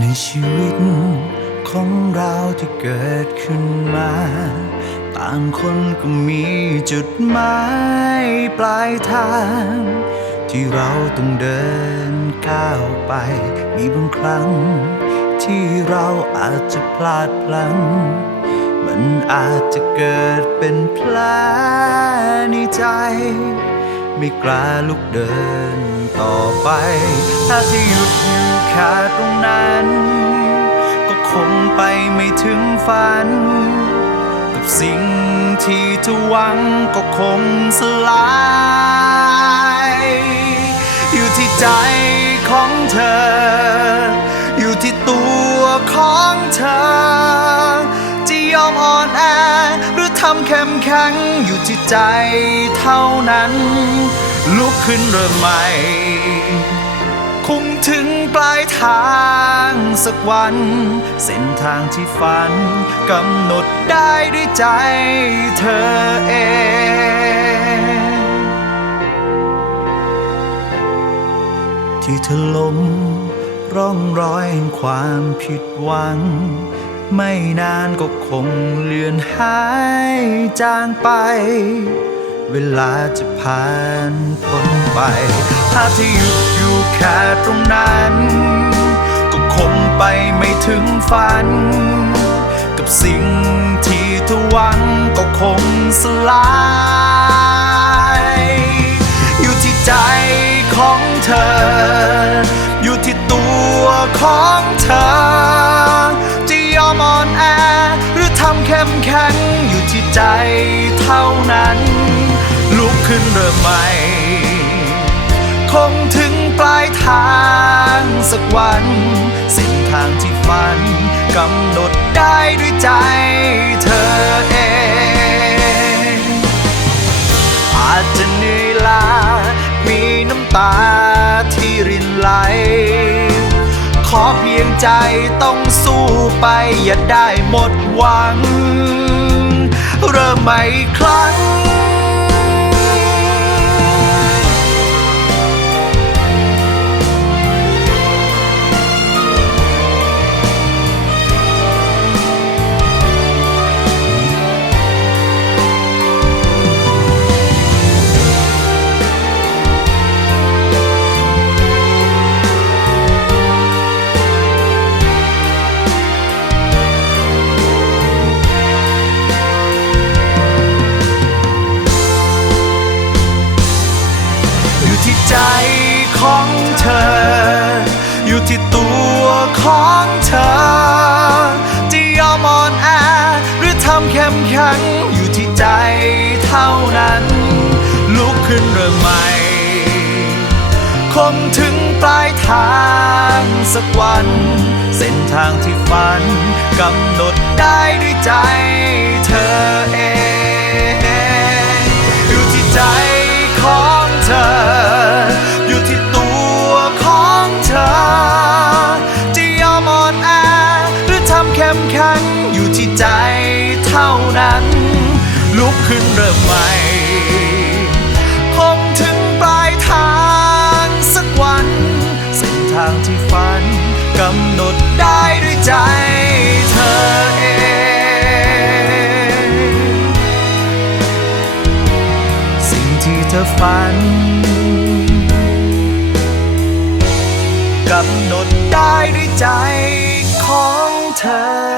ในชีวิตของเราที่เกิดขึ้นมา ต่างคนก็มีจุดหมายปลายทาง ที่เราต้องเดินก้าวไป มีบางครั้ง ที่เราอาจจะพลาดพลั้ง มันอาจจะเกิดเป็นแผลในใจ ไม่กล้าลุกเดินต่อไป ถ้าจะหยุดอยู่แค่ตรง ไปไม่ถึงฝัน กับสิ่งที่เธอหวังก็คงสลาย อยู่ที่ใจของเธอ อยู่ที่ตัวของเธอ จะยอมอ่อนแอหรือทำเข้มแข็งอยู่ที่ใจเท่านั้น ลุกขึ้นเริ่มใหม่ คงถึงปลายทางสักวัน เส้นทางที่ฝันกำหนดได้ด้วยใจเธอเองที่เธอล้มร่องรอยแห่งความผิดหวัง ไม่นานก็คงเลือนหายจางไป เวลาจะผ่านพ้นไป ถ้าที่หยุดอยู่แค่ตรงนั้น ก็คงไปไม่ถึงฝัน กับสิ่งที่เธอหวังก็คงสลาย อยู่ที่ใจของเธอ อยู่ที่ตัวของเธอ จะยอมอ่อนแอหรือทำเข้มแข็งอยู่ที่ใจเท่านั้น ขึ้นเริ่มใหม่ คงถึงปลายทางสักวัน เส้นทางที่ฝันกำหนดได้ด้วยใจเธอเอง อาจจะเหนื่อยล้ามีน้ำตาที่รินไหล ขอเพียงใจต้องสู้ไปอย่าได้หมดหวัง เริ่มใหม่ครั้ง ขึ้นเริ่มใหม่ คงถึงปลายทางสักวัน เส้นทางที่ฝันกำหนดได้ด้วยใจเธอเองอยู่ที่ใจของเธอ อยู่ที่ตัวของเธอ จะยอมอ่อนแอหรือทำเข้มแข็งอยู่ที่ใจเท่านั้น ลุกขึ้นเริ่มใหม่ ที่ฝันกำหนดได้ด้วยใจเธอเองสิ่งที่เธอฝันกำหนดได้ด้วยใจของเธอ